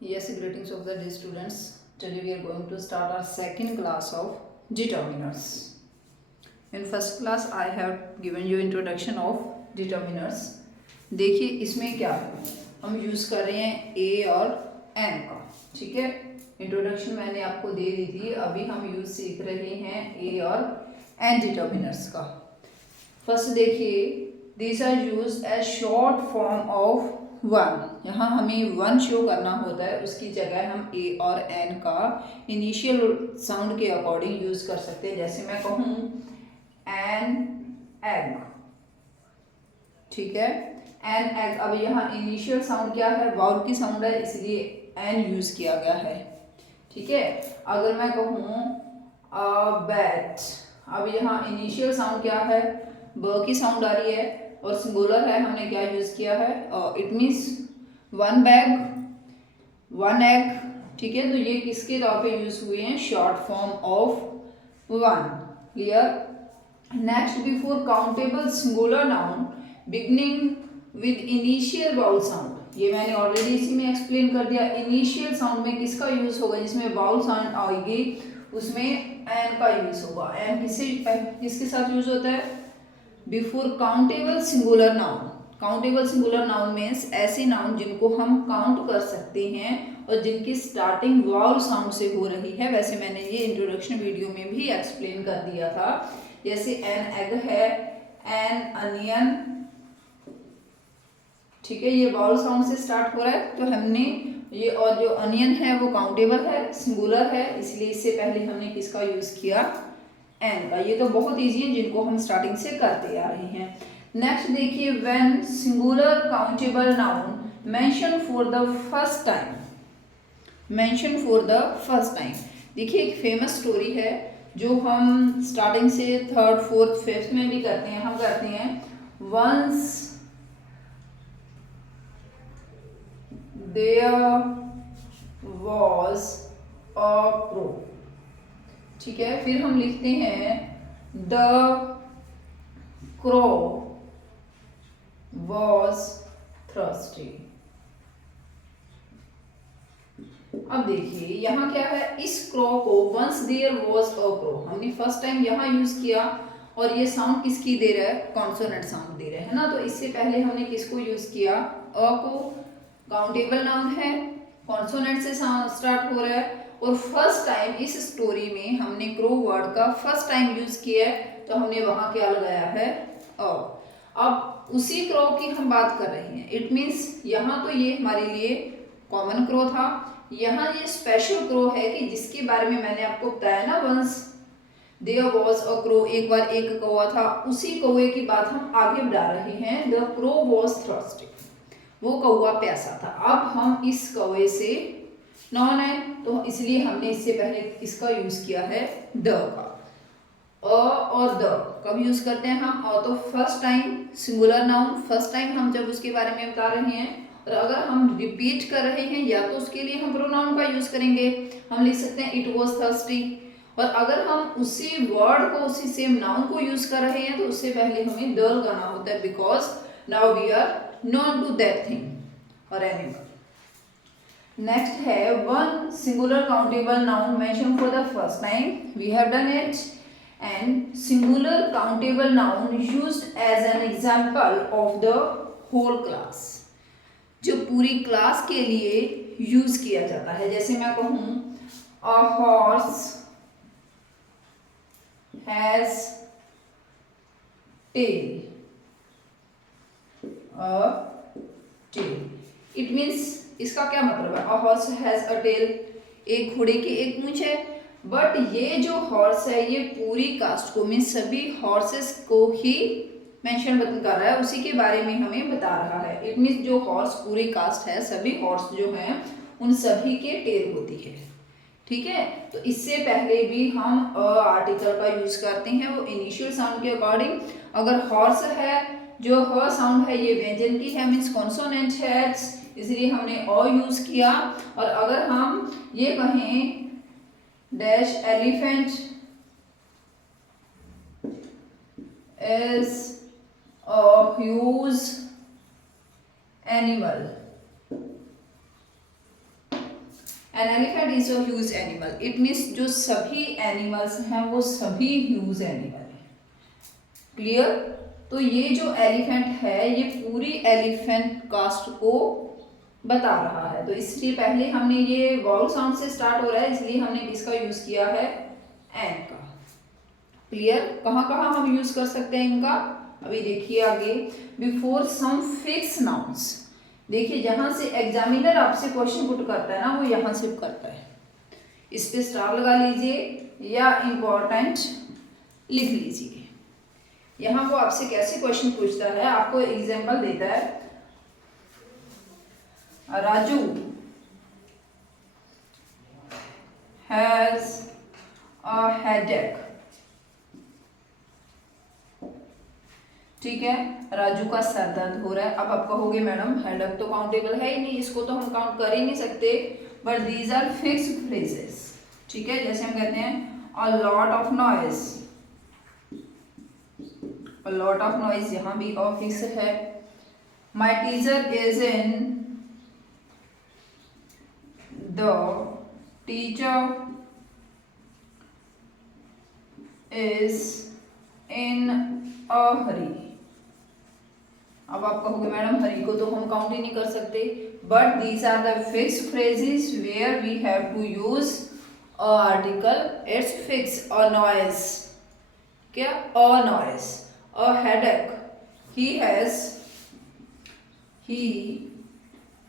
Yes, greetings of the day, students. Today we are going to start our second class of determinants. In first class, I have given you introduction of determinants. देखिए इसमें क्या है, हम use कर रहे हैं a और N का, ठीक है। इंट्रोडक्शन मैंने आपको दे दी थी, अभी हम यूज़ सीख रहे हैं ए और एन डिटर्मिनर्स का। फर्स्ट देखिए, these are use as short form of one. यहाँ हमें वन शो करना होता है, उसकी जगह हम ए और एन का इनिशियल साउंड के अकॉर्डिंग यूज कर सकते हैं। जैसे मैं कहूँ एन एग, ठीक है, एन एग। अब यहाँ इनिशियल साउंड क्या है, वाउल की साउंड है, इसलिए एन यूज किया गया है, ठीक है। अगर मैं कहूँ बैट, अब यहाँ इनिशियल साउंड क्या है, ब की साउंड आ रही है और सिंगुलर है, हमने क्या यूज किया है, it means one bag, one egg, ठीक है। तो ये किसके तौर पे यूज हुए हैं, short form of one, clear. Next, before countable singular noun beginning with initial vowel sound, ये मैंने ऑलरेडी इसी में एक्सप्लेन कर दिया। इनिशियल साउंड में किसका यूज होगा, जिसमें वाउल साउंड आएगी उसमें एन का यूज होगा। एन किसके साथ यूज होता है, before countable singular noun. Countable singular noun means ऐसे नाउन जिनको हम काउंट कर सकते हैं और जिनकी स्टार्टिंग वाउल साउंड से हो रही है। वैसे मैंने ये इंट्रोडक्शन वीडियो में भी एक्सप्लेन कर दिया था। जैसे एन एग है, एन अनियन, ठीक है, ये वाउल साउंड से स्टार्ट हो रहा है, तो हमने ये, और जो अनियन है वो काउंटेबल है, सिंगुलर है, इसलिए इससे पहले हमने किसका यूज किया, एन का। ये तो बहुत इजी है, जिनको हम स्टार्टिंग से करते आ रहे हैं। नेक्स्ट देखिए, when singular countable noun mention for the first time, mention for the first time. देखिए एक फेमस स्टोरी है जो हम स्टार्टिंग से थर्ड फोर्थ फिफ्थ में भी करते हैं, हम करते हैं, once there was a crow, ठीक है। फिर हम लिखते हैं द क्रो वॉज थर्स्टी। अब देखिए यहाँ क्या है, इस क्रो को, once there was a crow, हमने फर्स्ट टाइम यहाँ यूज किया और ये साउंड किसकी दे रहा है, कॉन्सोनेंट साउंड दे रहा है ना। तो इससे पहले हमने किसको यूज किया, अ को, काउंटेबल नाउन है, कॉन्सोनेंट से स्टार्ट हो रहा है, और फर्स्ट टाइम इस स्टोरी में हमने क्रो वर्ड का फर्स्ट टाइम यूज किया है, तो हमने वहां क्या लगाया है, अ। अब उसी क्रो की हम बात कर रहे हैं, इट मीन्स यहाँ तो ये हमारे लिए कॉमन क्रो था, यहाँ ये स्पेशल क्रो है कि जिसके बारे में मैंने आपको बताया ना, once there was a crow, एक बार एक कौवा था, उसी कौवे की बात हम आगे बढ़ा रहे हैं। द क्रो वॉज थर्स्टी, वो कौवा प्यासा था। अब हम इस कौवे से नॉन है, तो इसलिए हमने इससे पहले इसका यूज किया है द का। अ और द कब यूज करते हैं हम, और तो first time singular noun, first time हम जब उसके बारे में बता रहे हैं, और अगर हम रिपीट कर रहे हैं या तो उसके लिए हम प्रोनाउन का यूज करेंगे, हम लिख सकते हैं इट वॉज थर्स्टी। और अगर हम उसी वर्ड को, उसी सेम नाउन को यूज कर रहे हैं, तो उससे पहले हमें द लगाना होता है, because now we are known to that thing और एनिमल। नेक्स्ट है, one singular countable noun mention for the first time, we have done it. And singular countable noun used as an example of the whole class, जो पूरी class के लिए use किया जाता है। जैसे मैं कहूं, a horse has tail, a tail, it means इसका क्या मतलब है, a horse has a tail, एक घोड़े की एक मूंछ है। बट ये जो हॉर्स है ये पूरी कास्ट को, मीन्स सभी हॉर्सेस को ही मेंशन कर रहा है, उसी के बारे में हमें बता रहा है। इट मीन्स जो हॉर्स पूरी कास्ट है, सभी हॉर्स जो हैं उन सभी के टेल होती है, ठीक है। तो इससे पहले भी हम अ आर्टिकल का यूज करते हैं, वो इनिशियल साउंड के अकॉर्डिंग। अगर हॉर्स है, जो ह साउंड है ये व्यंजन की है, मीन्स कॉन्सोनेंट है, इसलिए हमने अ यूज किया। और अगर हम ये कहें dash elephant is a huge animal, an elephant is a huge animal, it means जो सभी एनिमल्स हैं वो सभी ह्यूज एनिमल है। क्लियर? तो ये जो एलिफेंट है ये पूरी एलिफेंट कास्ट को बता रहा है। तो इसलिए पहले हमने ये वाउल साउंड से स्टार्ट हो रहा है, इसलिए हमने किसका यूज किया है? एन का। क्लियर? कहाँ कहाँ हम यूज कर सकते हैं इनका? अभी देखिए आगे, बिफोर सम फिक्स नाउन्स। देखिए जहां से एग्जामिनर आपसे क्वेश्चन पुट करता है ना, वो यहां से करता है। इस पे स्टार लगा लीजिए या इम्पोर्टेंट लिख लीजिए। यहाँ वो आपसे कैसे क्वेश्चन पूछता है, आपको एग्जाम्पल देता है, राजू हैज अ हेडेक। ठीक है, राजू का सर दर्द हो रहा है। अब आप कहोगे मैडम हेडेक तो काउंटेबल है ही नहीं, इसको तो हम काउंट कर ही नहीं सकते, but these are fixed phrases. ठीक है, जैसे हम कहते हैं a lot of noise, a lot of noise, यहां भी अ फिक्स है। My teacher is in, the teacher is in a hurry. अब आप कहोगे मैडम हरी को तो हम काउंट ही नहीं कर सकते, but these are the fix phrases where we have to use a article, it's fix. A noise, क्या? A noise. A headache, he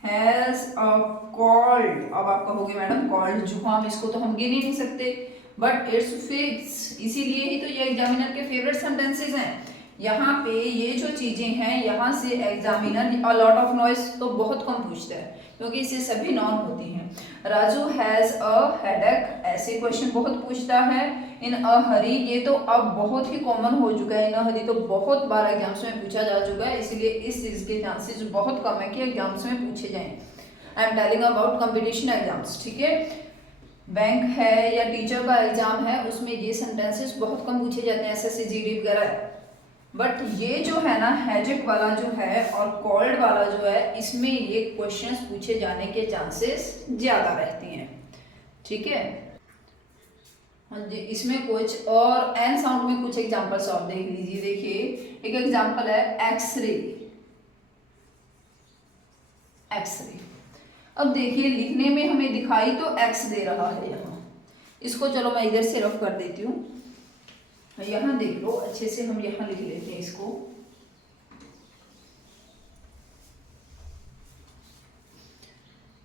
has a cold. अब आप कहोगे मैडम कॉल्ड जुकाम, इसको तो हम गिन ही नहीं सकते, बट इट्स फिक्स। इसीलिए ही तो ये एग्जामिनर के फेवरेट सेंटेंसेस हैं। यहाँ पे ये जो चीजें हैं, यहाँ से examiner a lot of noise तो बहुत कम पूछता है, क्योंकि इससे सभी नॉन होती हैं। राजू हैज अ हेडेक, ऐसे क्वेश्चन बहुत पूछता है। इन अ हरी, ये तो अब बहुत ही कॉमन हो चुका है, इन अ हरी तो बहुत बार एग्जाम्स में पूछा जा चुका है, इसलिए इस चीज के चांसेस बहुत कम है कि एग्जाम्स में पूछे जाएं। I am telling about competition exams. ठीक है, बैंक है या टीचर का एग्जाम है, उसमें ये सेंटेंसेस बहुत कम पूछे जाते हैं, एसएससी जीडी वगैरह। बट ये जो है ना हैजेक वाला जो है और कॉल्ड वाला जो है, इसमें ये क्वेश्चंस पूछे जाने के चांसेस ज्यादा रहते हैं। ठीक है, हाँ जी, इसमें कुछ और एन साउंड में कुछ एग्जांपल्स और देख लीजिए। देखिए एक एग्जांपल है एक्सरे। एक्सरे, अब देखिए लिखने में हमें दिखाई तो एक्स दे रहा है यहाँ, इसको चलो मैं इधर से रफ कर देती हूँ। यहाँ देख लो अच्छे से, हम यहाँ लिख लेते हैं इसको।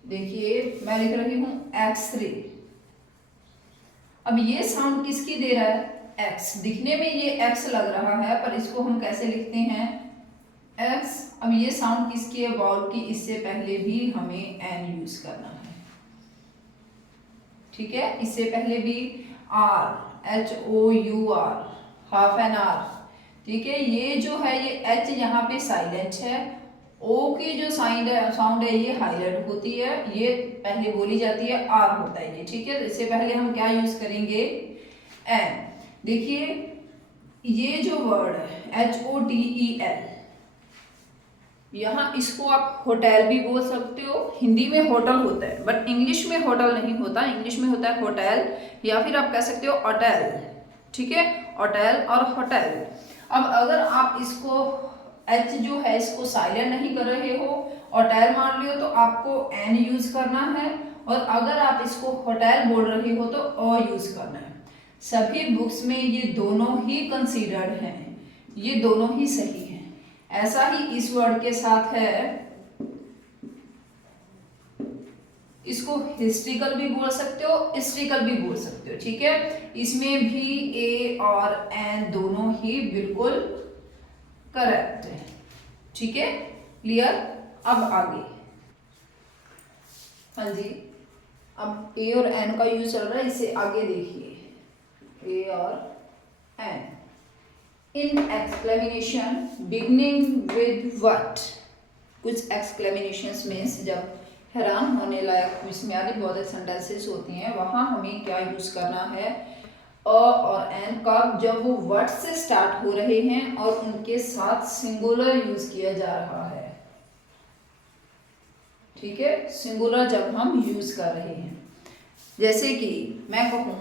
देखिए मैं लिख रही हूँ एक्सरे। अब ये साउंड किसकी दे रहा है? एक्स। दिखने में ये एक्स लग रहा है, पर इसको हम कैसे लिखते हैं? एक्स। अब ये साउंड किसकी है? वाउल की। इससे पहले भी हमें एन यूज करना है। ठीक है, इससे पहले भी hour, HOUR, half an hour. ठीक है, ये जो है ये एच यहाँ पे साइलेंट है, ओ की जो साउंड है ये हाईलाइट होती है, ये पहले बोली जाती है, आर होता है ये। ठीक है, तो इससे पहले हम क्या यूज करेंगे? एन। देखिए ये जो वर्ड है HOTEL, यहाँ इसको आप होटल भी बोल सकते हो, हिंदी में होटल होता है, बट इंग्लिश में होटल नहीं होता, इंग्लिश में होता है होटल, या फिर आप कह सकते हो होटल। ठीक है, होटल और होटल। अब अगर आप इसको एच जो है इसको साइलेंट नहीं कर रहे हो, होटल मान रहे हो, तो आपको एन यूज करना है, और अगर आप इसको होटल बोल रहे हो तो अ यूज करना है। सभी बुक्स में ये दोनों ही कंसीडर्ड हैं, ये दोनों ही सही है। ऐसा ही इस वर्ड के साथ है, इसको हिस्ट्रिकल भी बोल सकते हो, हिस्ट्रिकल भी बोल सकते हो। ठीक है, इसमें भी ए और एन दोनों ही बिल्कुल करेक्ट है। ठीक है, क्लियर? अब आगे, हाँ जी, अब ए और एन का यूज चल रहा है, इसे आगे देखिए, ए और an. In exclamation beginning with what. कुछ एक्सक्लेमेशंस मीन्स जब हैरान होने लायक इसमें आदि बहुत सेंटेंसेस होती हैं, वहां हमें क्या यूज करना है? अ और एन का, जब वो वर्ड से स्टार्ट हो रहे हैं और उनके साथ सिंगुलर यूज किया जा रहा है। ठीक है, सिंगुलर जब हम यूज कर रहे हैं। जैसे कि मैं कहूँ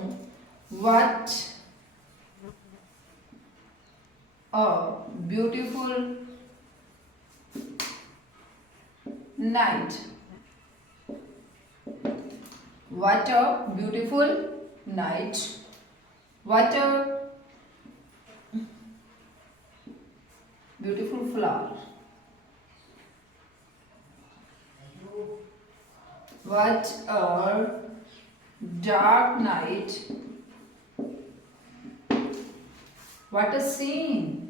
what a beautiful night, what a beautiful night, what a beautiful flower, what a dark night, what a scene.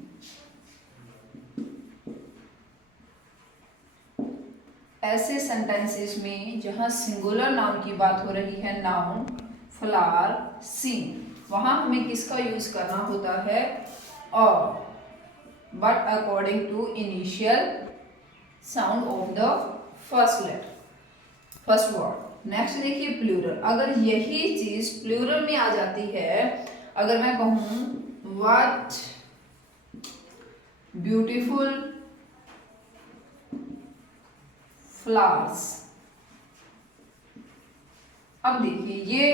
ऐसे सेंटेंसेस में जहाँ सिंगुलर नाउन की बात हो रही है, नाउन, फ्लावर, सीन, वहाँ हमें किसका यूज करना होता है? Uh, but according to initial sound of the first letter, first word. Next देखिए प्लूरल। अगर यही चीज प्लूरल में आ जाती है, अगर मैं कहूं व्हाट ब्यूटीफुल फ्लावर्स, अब देखिए ये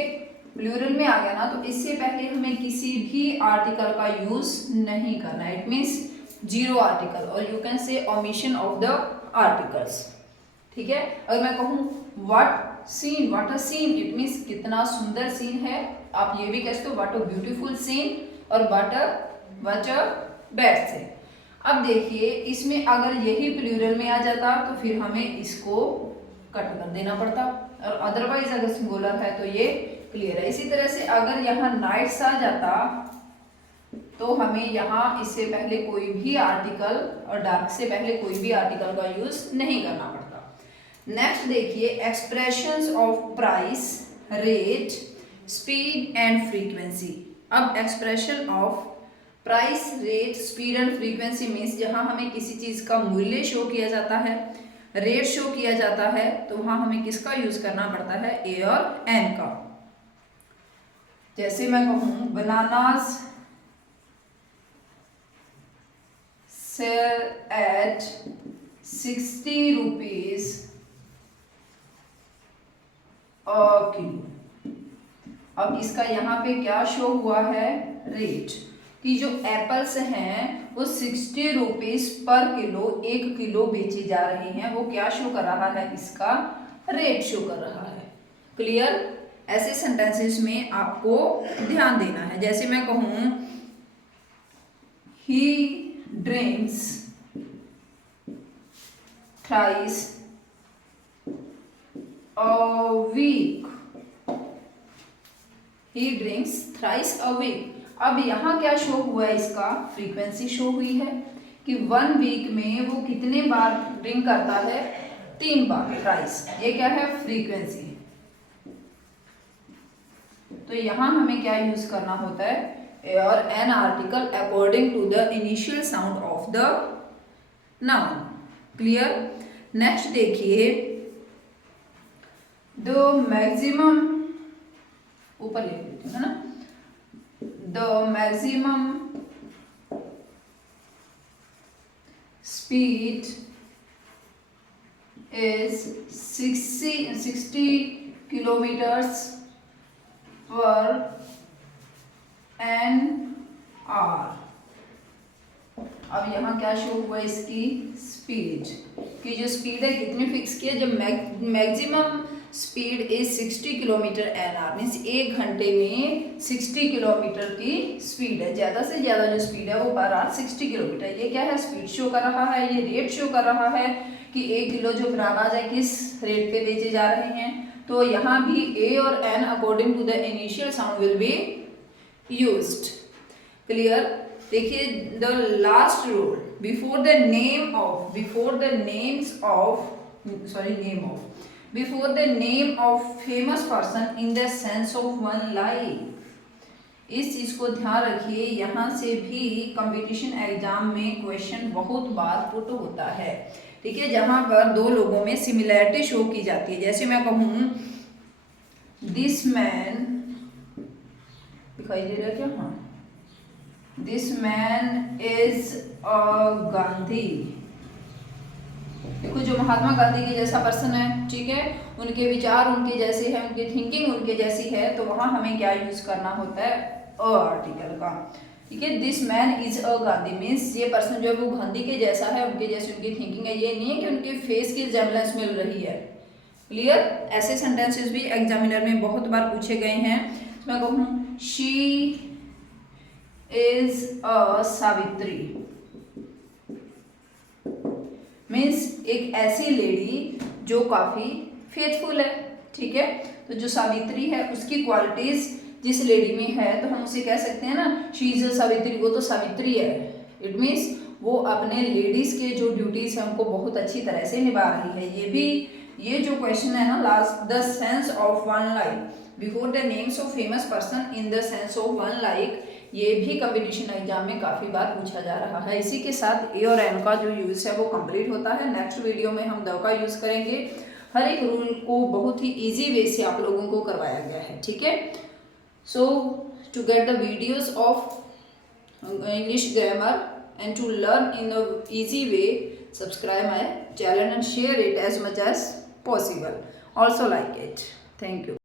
प्लूरल में आ गया ना, तो इससे पहले हमें किसी भी आर्टिकल का यूज नहीं करना है। इट मीन्स जीरो आर्टिकल, और you can say omission of the articles. ठीक है, अगर मैं कहूं what scene, what a scene, it means कितना सुंदर सीन है। आप ये भी कह सकते हो व्हाट अ ब्यूटीफुल सीन, और व्हाट अ बैड सीन। अब देखिए इसमें अगर यही प्लूरल में आ जाता तो फिर हमें इसको कट कर देना पड़ता, और अदरवाइज अगर सिंगुलर है तो ये क्लियर है। इसी तरह से अगर यहाँ नाइट्स आ जाता तो हमें यहाँ इससे पहले कोई भी आर्टिकल, और डार्क से पहले कोई भी आर्टिकल का यूज नहीं करना पड़ता। नेक्स्ट देखिए expressions of price, rate, speed and frequency. अब expression of price, rate, speed and frequency means जहां हमें किसी चीज का मूल्य शो किया जाता है, रेट शो किया जाता है, तो वहां हमें किसका यूज करना पड़ता है? ए और एन का। जैसे मैं कहूं bananas sell at 60 rupees a kilo. अब इसका यहाँ पे क्या शो हुआ है? रेट, कि जो एप्पल्स हैं वो 60 रुपीज पर किलो, 1 किलो बेचे जा रहे हैं। वो क्या शो कर रहा है? इसका रेट शो कर रहा है। क्लियर? ऐसे सेंटेंसेस में आपको ध्यान देना है। जैसे मैं कहूं he drinks thrice a week, he drinks thrice a week. अब यहाँ क्या शो हुआ है? इसका फ्रीक्वेंसी शो हुई है कि 1 वीक में वो कितने बार ड्रिंक करता है? 3 बार, थ्राइस। ये क्या है? फ्रीक्वेंसी। तो यहाँ हमें क्या यूज करना होता है? ए और an article according to the initial sound of the noun. Clear? Next देखिए द मैक्सिमम, ऊपर लिख लेते हैं ना, the maximum speed is 60 kilometers per an hour। अब यहाँ क्या शो हुआ? इसकी स्पीड, कि जो स्पीड है कितनी फिक्स की है? जब maximum speed is 60 kilometre an hour, means 1 घंटे में 60 किलोमीटर की स्पीड है। ज़्यादा से ज़्यादा जो स्पीड है वो पर आवर 60 किलोमीटर। ये क्या है? स्पीड शो कर रहा है। ये रेट शो कर रहा है कि 1 किलो जो बनाना है किस रेट पे बेचे जा रहे हैं। तो यहाँ भी ए और an according to the initial sound will be used. Clear? देखिए the last rule, before the name of, before the names of, sorry name of, before the name of famous person in the sense of one life। इस चीज को ध्यान रखिए, यहाँ से भी competition exam में क्वेश्चन बहुत बार पुट होता है। ठीक है, जहां पर दो लोगों में सिमिलैरिटी शो की जाती है। जैसे मैं कहूं दिस मैन, दिखाई दे रहा है क्या? हाँ, this man is a Gandhi. देखो जो महात्मा गांधी के जैसा पर्सन है, ठीक है, उनके विचार उनके जैसे हैं, उनकी थिंकिंग उनके जैसी है, तो वहाँ हमें क्या यूज करना होता है, अ आर्टिकल का, ठीक है। This man is a Gandhi means ये पर्सन जो है वो गांधी के जैसा है, उनके जैसी उनकी थिंकिंग है, ये नहीं है कि उनके फेस की रिजेम्बलेंस मिल रही है। क्लियर। ऐसे सेंटेंसेस भी एग्जामिनर में बहुत बार पूछे गए हैं। मैं कहूँ she is a Savitri means एक ऐसी लेडी जो काफी फेथफुल है, ठीक है। तो जो सावित्री है उसकी क्वालिटीज जिस लेडी में है तो हम उसे कह सकते हैं ना, शी इज अ सावित्री, वो तो सावित्री है। इट मीन्स वो अपने लेडीज के जो ड्यूटीज है उनको बहुत अच्छी तरह से निभा रही है। ये जो क्वेश्चन है ना last, the sense of one like before the names of famous person in the sense of one like, ये भी कंपटीशन एग्जाम में काफी बार पूछा जा रहा है। इसी के साथ ए और एन का जो यूज है वो कंप्लीट होता है। नेक्स्ट वीडियो में हम द का यूज करेंगे। हर एक रूल को बहुत ही इजी वे से आप लोगों को करवाया गया है, ठीक है। So to get the videos of English grammar and to learn in a easy way, subscribe my channel and share it as much as possible. Also like it. Thank you.